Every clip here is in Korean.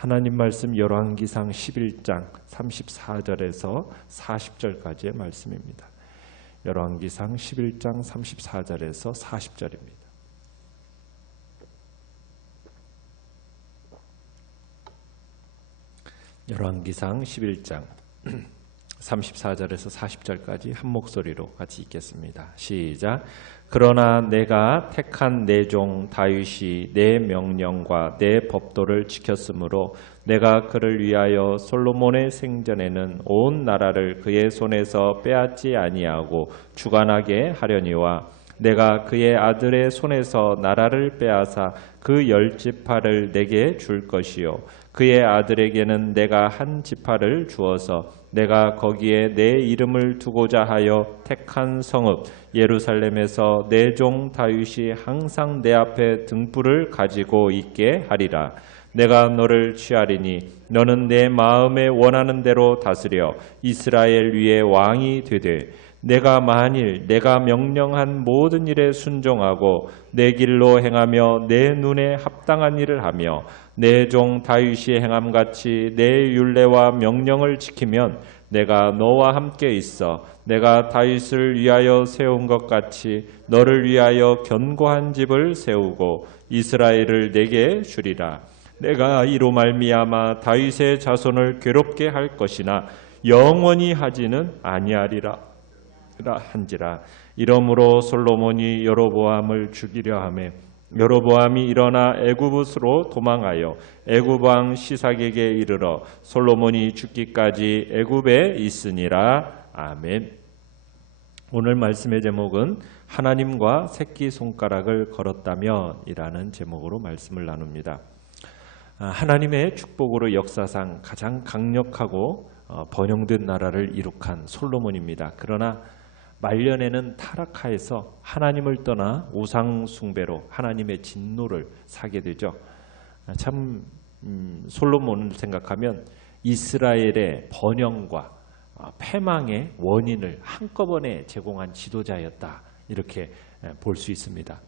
하나님 말씀 열왕기상 11장 34절에서 40절까지의 말씀입니다. 열왕기상 11장 34절에서 40절입니다. 열왕기상 11장 34절에서 40절까지 한 목소리로 같이 읽겠습니다. 시작. 그러나 내가 택한 내 종 다윗이 내 명령과 내 법도를 지켰으므로 내가 그를 위하여 솔로몬의 생전에는 온 나라를 그의 손에서 빼앗지 아니하고 주관하게 하려니와 내가 그의 아들의 손에서 나라를 빼앗아 그 10지파를 내게 줄 것이요 그의 아들에게는 내가 한 지파를 주어서 내가 거기에 내 이름을 두고자 하여 택한 성읍 예루살렘에서 내 종 다윗이 항상 내 앞에 등불을 가지고 있게 하리라. 내가 너를 취하리니 너는 내 마음에 원하는 대로 다스려 이스라엘 위에 왕이 되되 내가 만일 내가 명령한 모든 일에 순종하고 내 길로 행하며 내 눈에 합당한 일을 하며 내 종 다윗이 행함같이 내 율례와 명령을 지키면 내가 너와 함께 있어 내가 다윗을 위하여 세운 것 같이 너를 위하여 견고한 집을 세우고 이스라엘을 내게 주리라. 내가 이로 말미암아 다윗의 자손을 괴롭게 할 것이나 영원히 하지는 아니하리라 한지라. 이러므로 솔로몬이 여로보암을 죽이려 하매 여로보암이 일어나 애굽으로 도망하여 애굽 왕 시삭에게 이르러 솔로몬이 죽기까지 애굽에 있으니라. 아멘. 오늘 말씀의 제목은 하나님과 새끼손가락을 걸었다면 이라는 제목으로 말씀을 나눕니다. 하나님의 축복으로 역사상 가장 강력하고 번영된 나라를 이룩한 솔로몬입니다. 그러나 말년에는 타락하여서 하나님을 떠나 우상 숭배로 하나님의 진노를 사게 되죠. 참 솔로몬을 생각하면 이스라엘의 번영과 패망의 원인을 한꺼번에 제공한 지도자였다, 이렇게 볼 수 있습니다.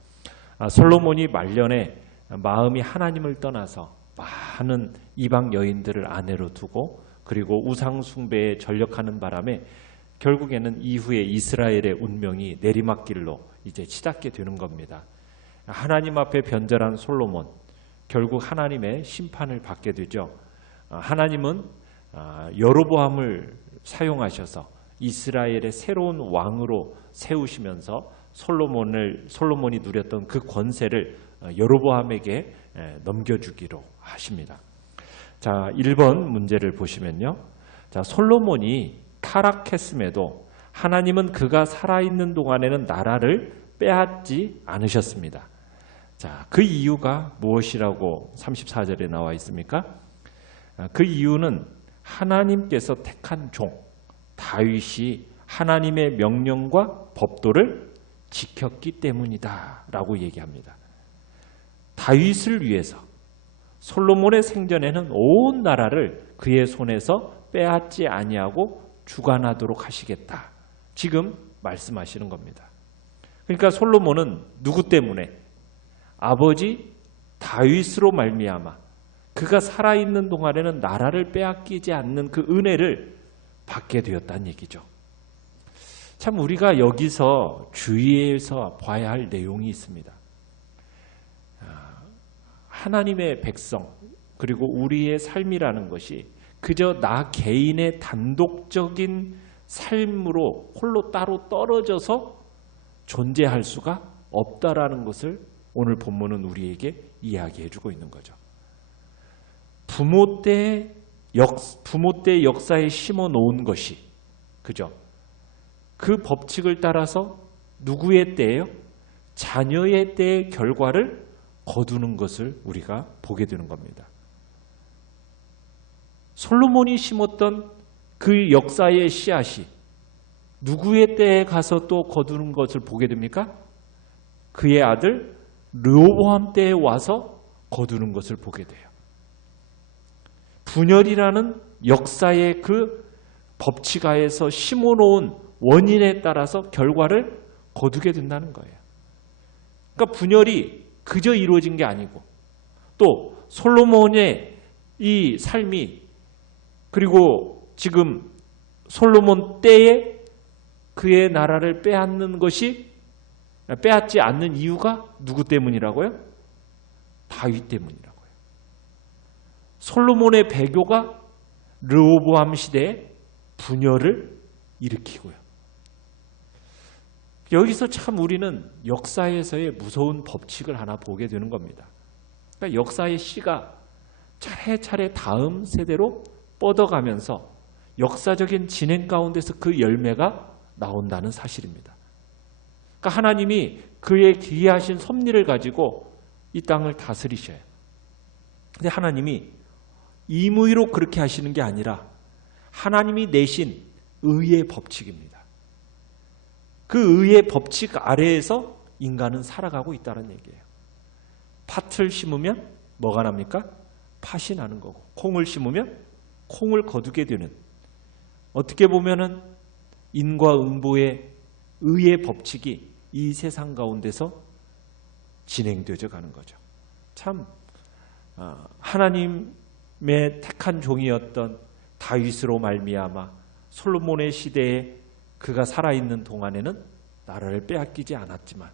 솔로몬이 말년에 마음이 하나님을 떠나서 많은 이방 여인들을 아내로 두고 그리고 우상 숭배에 전력하는 바람에 결국에는 이후에 이스라엘의 운명이 내리막길로 이제 치닫게 되는 겁니다. 하나님 앞에 변절한 솔로몬, 결국 하나님의 심판을 받게 되죠. 하나님은 여로보암을 사용하셔서 이스라엘의 새로운 왕으로 세우시면서 솔로몬이 누렸던 그 권세를 여로보암에게 넘겨주기로 하십니다. 자, 1번 문제를 보시면요. 자, 솔로몬이 타락했음에도 하나님은 그가 살아있는 동안에는 나라를 빼앗지 않으셨습니다. 자, 그 이유가 무엇이라고 34절에 나와 있습니까? 그 이유는 하나님께서 택한 종 다윗이 하나님의 명령과 법도를 지켰기 때문이다 라고 얘기합니다. 다윗을 위해서 솔로몬의 생전에는 온 나라를 그의 손에서 빼앗지 아니하고 주관하도록 하시겠다, 지금 말씀하시는 겁니다. 그러니까 솔로몬은 누구 때문에? 아버지 다윗으로 말미암아 그가 살아있는 동안에는 나라를 빼앗기지 않는 그 은혜를 받게 되었다는 얘기죠. 참 우리가 여기서 주의해서 봐야 할 내용이 있습니다. 하나님의 백성 그리고 우리의 삶이라는 것이 그저 나 개인의 단독적인 삶으로 홀로 따로 떨어져서 존재할 수가 없다라는 것을 오늘 본문은 우리에게 이야기해 주고 있는 거죠. 부모 때 역사에 심어 놓은 것이, 그죠? 그 법칙을 따라서 누구의 때예요? 자녀의 때의 결과를 거두는 것을 우리가 보게 되는 겁니다. 솔로몬이 심었던 그 역사의 씨앗이 누구의 때에 가서 또 거두는 것을 보게 됩니까? 그의 아들 르호보암 때에 와서 거두는 것을 보게 돼요. 분열이라는 역사의 그 법칙하에서 심어놓은 원인에 따라서 결과를 거두게 된다는 거예요. 그러니까 분열이 그저 이루어진 게 아니고 또 솔로몬의 이 삶이, 그리고 지금 솔로몬 때에 그의 나라를 빼앗지 않는 이유가 누구 때문이라고요? 다윗 때문이라고요. 솔로몬의 배교가 르호보암 시대에 분열을 일으키고요. 여기서 참 우리는 역사에서의 무서운 법칙을 하나 보게 되는 겁니다. 그러니까 역사의 씨가 차례차례 다음 세대로 뻗어가면서 역사적인 진행 가운데서 그 열매가 나온다는 사실입니다. 그러니까 하나님이 그의 기이하신 섭리를 가지고 이 땅을 다스리셔요. 근데 하나님이 임의로 그렇게 하시는 게 아니라 하나님이 내신 의의 법칙입니다. 그 의의 법칙 아래에서 인간은 살아가고 있다는 얘기예요. 팥을 심으면 뭐가 납니까? 팥이 나는 거고, 콩을 심으면 콩을 거두게 되는, 어떻게 보면은 인과응보의 의의 법칙이 이 세상 가운데서 진행되어 가는 거죠. 참 하나님의 택한 종이었던 다윗으로 말미암아 솔로몬의 시대에 그가 살아있는 동안에는 나라를 빼앗기지 않았지만,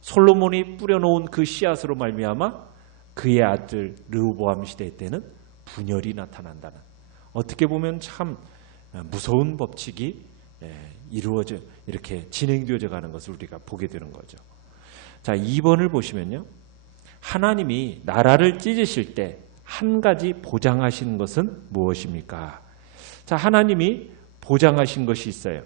솔로몬이 뿌려놓은 그 씨앗으로 말미암아 그의 아들 르호보암 시대 때는 분열이 나타난다는, 어떻게 보면 참 무서운 법칙이 이루어져 이렇게 진행되어져 가는 것을 우리가 보게 되는 거죠. 자, 2번을 보시면요, 하나님이 나라를 찢으실 때 한 가지 보장하신 것은 무엇입니까? 자, 하나님이 보장하신 것이 있어요.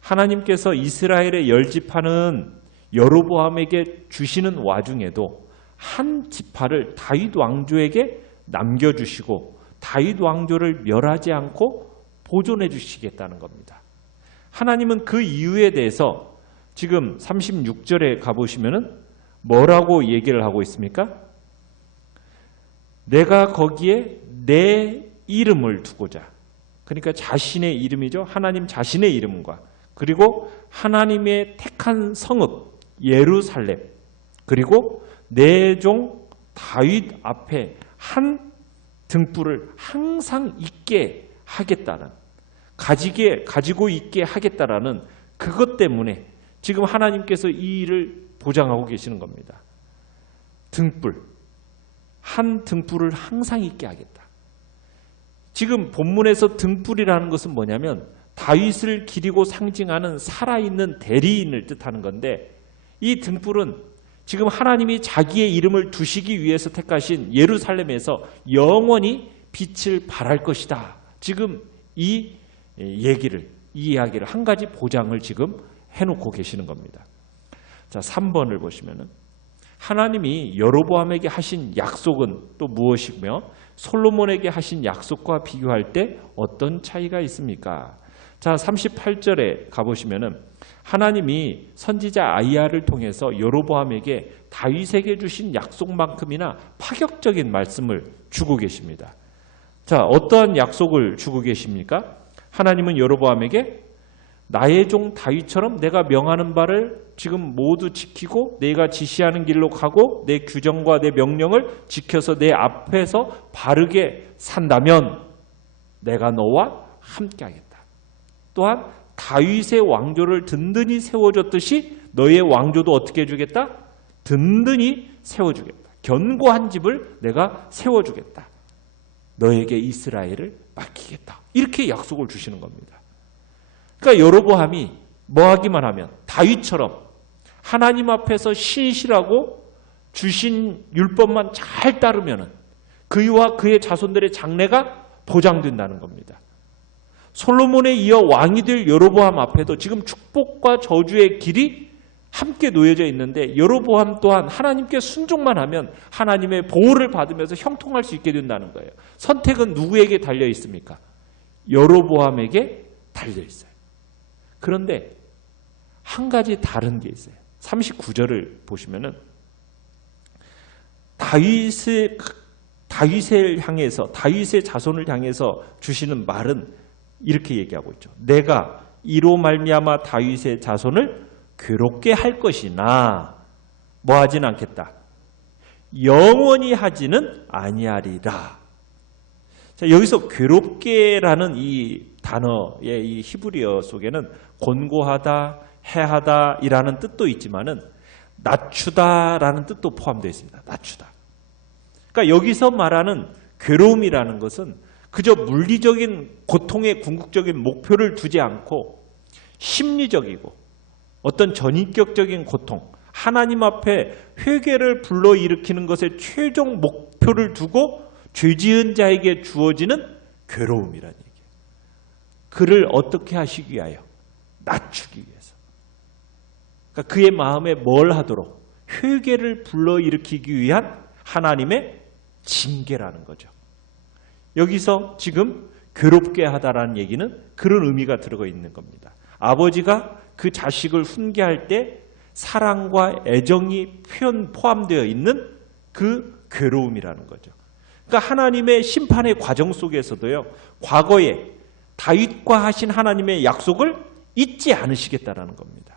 하나님께서 이스라엘의 10지파는 여로보암에게 주시는 와중에도 한 지파를 다윗 왕조에게 남겨주시고 다윗 왕조를 멸하지 않고 보존해 주시겠다는 겁니다. 하나님은 그 이유에 대해서 지금 36절에 가보시면은 뭐라고 얘기를 하고 있습니까? 내가 거기에 내 이름을 두고자, 그러니까 자신의 이름이죠. 하나님 자신의 이름과, 그리고 하나님의 택한 성읍 예루살렘, 그리고 내 종 다윗 앞에 한 등불을 항상 있게 하겠다는, 가지고 있게 하겠다라는 그것 때문에 지금 하나님께서 이 일을 보장하고 계시는 겁니다. 등불, 한 등불을 항상 있게 하겠다. 지금 본문에서 등불이라는 것은 뭐냐면 다윗을 기리고 상징하는 살아있는 대리인을 뜻하는 건데, 이 등불은 지금 하나님이 자기의 이름을 두시기 위해서 택하신 예루살렘에서 영원히 빛을 발할 것이다. 지금 이 이야기를 한 가지 보장을 지금 해놓고 계시는 겁니다. 자, 3번을 보시면은 하나님이 여로보암에게 하신 약속은 또 무엇이며 솔로몬에게 하신 약속과 비교할 때 어떤 차이가 있습니까? 자, 38절에 가보시면은 하나님이 선지자 아이야를 통해서 여로보암에게 다윗에게 주신 약속만큼이나 파격적인 말씀을 주고 계십니다. 자, 어떠한 약속을 주고 계십니까? 하나님은 여로보암에게 나의 종 다윗처럼 내가 명하는 바를 지금 모두 지키고 내가 지시하는 길로 가고 내 규정과 내 명령을 지켜서 내 앞에서 바르게 산다면 내가 너와 함께 하겠다. 또한 다윗의 왕조를 든든히 세워줬듯이 너의 왕조도 어떻게 해주겠다? 든든히 세워주겠다. 견고한 집을 내가 세워주겠다. 너에게 이스라엘을 맡기겠다. 이렇게 약속을 주시는 겁니다. 그러니까 여로보암이 뭐 하기만 하면 다윗처럼 하나님 앞에서 신실하고 주신 율법만 잘 따르면 그와 그의 자손들의 장래가 보장된다는 겁니다. 솔로몬에 이어 왕이 될 여로보암 앞에도 지금 축복과 저주의 길이 함께 놓여져 있는데, 여로보암 또한 하나님께 순종만 하면 하나님의 보호를 받으면서 형통할 수 있게 된다는 거예요. 선택은 누구에게 달려 있습니까? 여로보암에게 달려 있어요. 그런데 한 가지 다른 게 있어요. 39절을 보시면은 다윗을 향해서, 다윗의 자손을 향해서 주시는 말은 이렇게 얘기하고 있죠. 내가 이로 말미암아 다윗의 자손을 괴롭게 할 것이나 뭐 하진 않겠다. 영원히 하지는 아니하리라. 자, 여기서 괴롭게라는 이 단어의 이 히브리어 속에는 곤고하다, 해하다이라는 뜻도 있지만은 낮추다라는 뜻도 포함되어 있습니다. 낮추다. 그러니까 여기서 말하는 괴로움이라는 것은 그저 물리적인 고통의 궁극적인 목표를 두지 않고 심리적이고 어떤 전인격적인 고통, 하나님 앞에 회개를 불러일으키는 것에 최종 목표를 두고 죄지은 자에게 주어지는 괴로움이라는 얘기예요. 그를 어떻게 하시기 위하여? 낮추기 위해서. 그러니까 그의 마음에 뭘 하도록? 회개를 불러일으키기 위한 하나님의 징계라는 거죠. 여기서 지금 괴롭게 하다라는 얘기는 그런 의미가 들어가 있는 겁니다. 아버지가 그 자식을 훈계할 때 사랑과 애정이 포함되어 있는 그 괴로움이라는 거죠. 그러니까 하나님의 심판의 과정 속에서도요, 과거에 다윗과 하신 하나님의 약속을 잊지 않으시겠다라는 겁니다.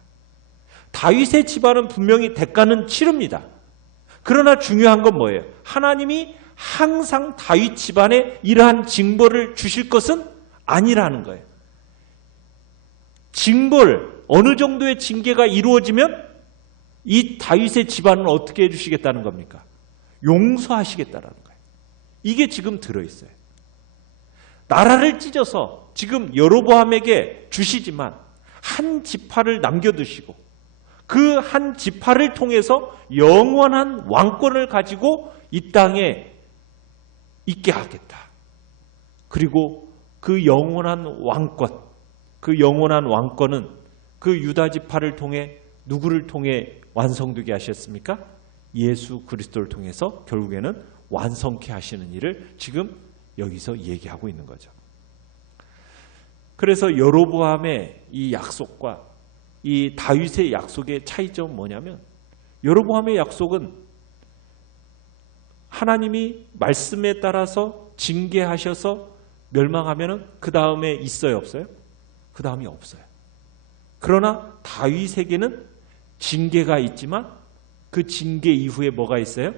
다윗의 집안은 분명히 대가는 치릅니다. 그러나 중요한 건 뭐예요? 하나님이 항상 다윗 집안에 이러한 징벌을 주실 것은 아니라는 거예요. 징벌, 어느 정도의 징계가 이루어지면 이 다윗의 집안은 어떻게 해주시겠다는 겁니까? 용서하시겠다는 거예요. 이게 지금 들어있어요. 나라를 찢어서 지금 여로보암에게 주시지만 한 지파를 남겨두시고 그 한 지파를 통해서 영원한 왕권을 가지고 이 땅에 있게 하겠다. 그리고 그 영원한 왕권, 그 영원한 왕권은 그 유다 지파를 통해 누구를 통해 완성되게 하셨습니까? 예수 그리스도를 통해서 결국에는 완성케 하시는 일을 지금 여기서 얘기하고 있는 거죠. 그래서 여로보암의 이 약속과 이 다윗의 약속의 차이점은 뭐냐면, 여로보암의 약속은 하나님이 말씀에 따라서 징계하셔서 멸망하면은 그 다음에 있어요, 없어요? 그 다음이 없어요. 그러나 다윗에게는 징계가 있지만 그 징계 이후에 뭐가 있어요?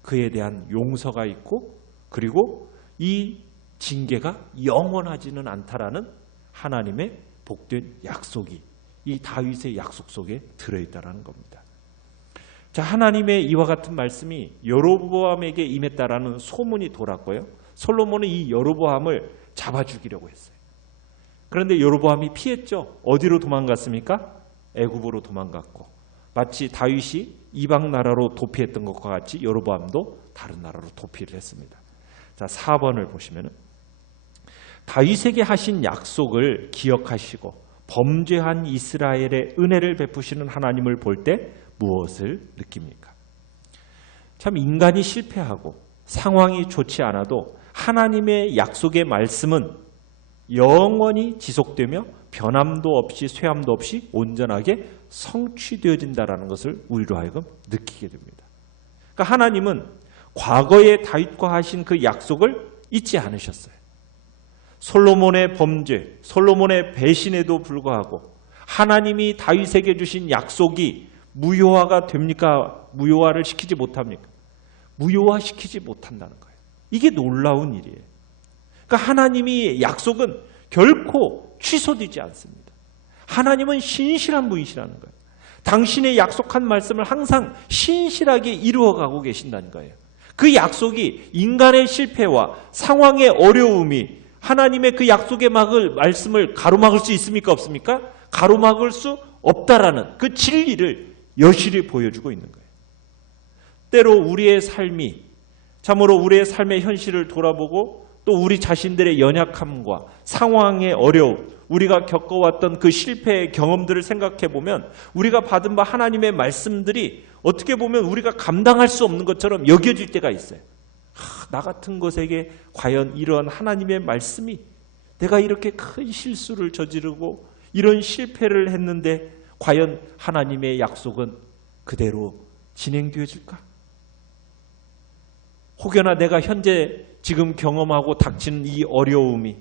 그에 대한 용서가 있고, 그리고 이 징계가 영원하지는 않다라는 하나님의 복된 약속이 이 다윗의 약속 속에 들어있다는 겁니다. 자, 하나님의 이와 같은 말씀이 여로보암에게 임했다라는 소문이 돌았고요. 솔로몬은 이 여로보암을 잡아 죽이려고 했어요. 그런데 여로보암이 피했죠. 어디로 도망갔습니까? 애굽으로 도망갔고, 마치 다윗이 이방 나라로 도피했던 것과 같이 여로보암도 다른 나라로 도피를 했습니다. 자, 4번을 보시면은 다윗에게 하신 약속을 기억하시고 범죄한 이스라엘의 은혜를 베푸시는 하나님을 볼 때 무엇을 느낍니까? 참, 인간이 실패하고 상황이 좋지 않아도 하나님의 약속의 말씀은 영원히 지속되며 변함도 없이 쇠함도 없이 온전하게 성취되어진다는 것을 우리로 하여금 느끼게 됩니다. 그러니까 하나님은 과거에 다윗과 하신 그 약속을 잊지 않으셨어요. 솔로몬의 범죄, 솔로몬의 배신에도 불구하고 하나님이 다윗에게 주신 약속이 무효화가 됩니까? 무효화를 시키지 못합니까? 무효화시키지 못한다는 거예요. 이게 놀라운 일이에요. 그러니까 하나님이 약속은 결코 취소되지 않습니다. 하나님은 신실한 분이시라는 거예요. 당신의 약속한 말씀을 항상 신실하게 이루어가고 계신다는 거예요. 그 약속이 인간의 실패와 상황의 어려움이 하나님의 그 약속의 말씀을 가로막을 수 있습니까? 없습니까? 가로막을 수 없다라는 그 진리를 여실히 보여주고 있는 거예요. 때로 우리의 삶이, 참으로 우리의 삶의 현실을 돌아보고 또 우리 자신들의 연약함과 상황의 어려움, 우리가 겪어왔던 그 실패의 경험들을 생각해 보면 우리가 받은 바 하나님의 말씀들이 어떻게 보면 우리가 감당할 수 없는 것처럼 여겨질 때가 있어요. 나 같은 것에게 과연 이러한 하나님의 말씀이, 내가 이렇게 큰 실수를 저지르고 이런 실패를 했는데 과연 하나님의 약속은 그대로 진행되어질까? 혹여나 내가 현재 지금 경험하고 닥치는 이 어려움이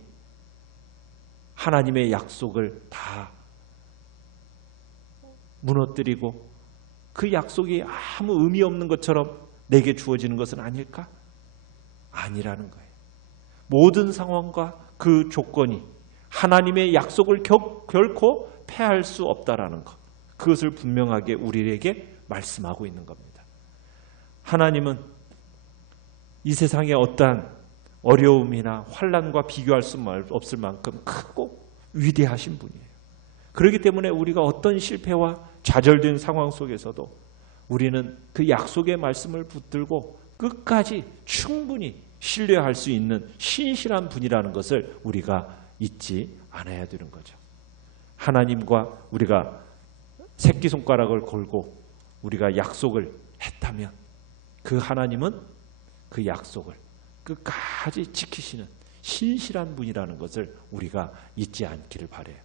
하나님의 약속을 다 무너뜨리고 그 약속이 아무 의미 없는 것처럼 내게 주어지는 것은 아닐까? 아니라는 거예요. 모든 상황과 그 조건이 하나님의 약속을 결코 패할 수 없다라는 것, 그것을 분명하게 우리에게 말씀하고 있는 겁니다. 하나님은 이 세상의 어떠한 어려움이나 환난과 비교할 수 없을 만큼 크고 위대하신 분이에요. 그렇기 때문에 우리가 어떤 실패와 좌절된 상황 속에서도 우리는 그 약속의 말씀을 붙들고 끝까지 충분히 신뢰할 수 있는 신실한 분이라는 것을 우리가 잊지 않아야 되는 거죠. 하나님과 우리가 새끼손가락을 걸고 우리가 약속을 했다면 그 하나님은 그 약속을 끝까지 지키시는 신실한 분이라는 것을 우리가 잊지 않기를 바라요.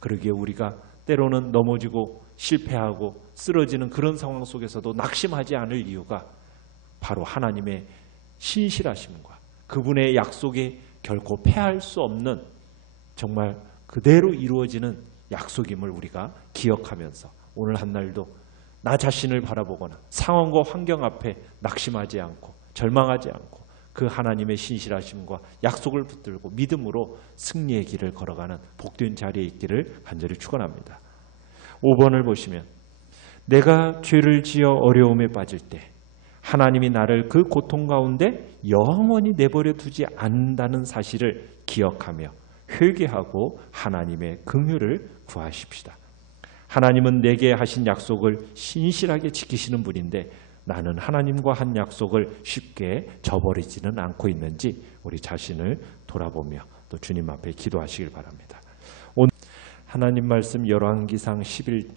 그러기에 우리가 때로는 넘어지고 실패하고 쓰러지는 그런 상황 속에서도 낙심하지 않을 이유가 바로 하나님의 신실하심과 그분의 약속에 결코 패할 수 없는 정말 그대로 이루어지는 약속임을 우리가 기억하면서 오늘 한 날도 나 자신을 바라보거나 상황과 환경 앞에 낙심하지 않고 절망하지 않고 그 하나님의 신실하심과 약속을 붙들고 믿음으로 승리의 길을 걸어가는 복된 자리에 있기를 간절히 축원합니다. 5번을 보시면 내가 죄를 지어 어려움에 빠질 때 하나님이 나를 그 고통 가운데 영원히 내버려 두지 않는다는 사실을 기억하며 회개하고 하나님의 긍휼을 구하십시다. 하나님은 내게 하신 약속을 신실하게 지키시는 분인데 나는 하나님과 한 약속을 쉽게 저버리지는 않고 있는지 우리 자신을 돌아보며 또 주님 앞에 기도하시길 바랍니다. 오늘 하나님 말씀 열왕기상 11장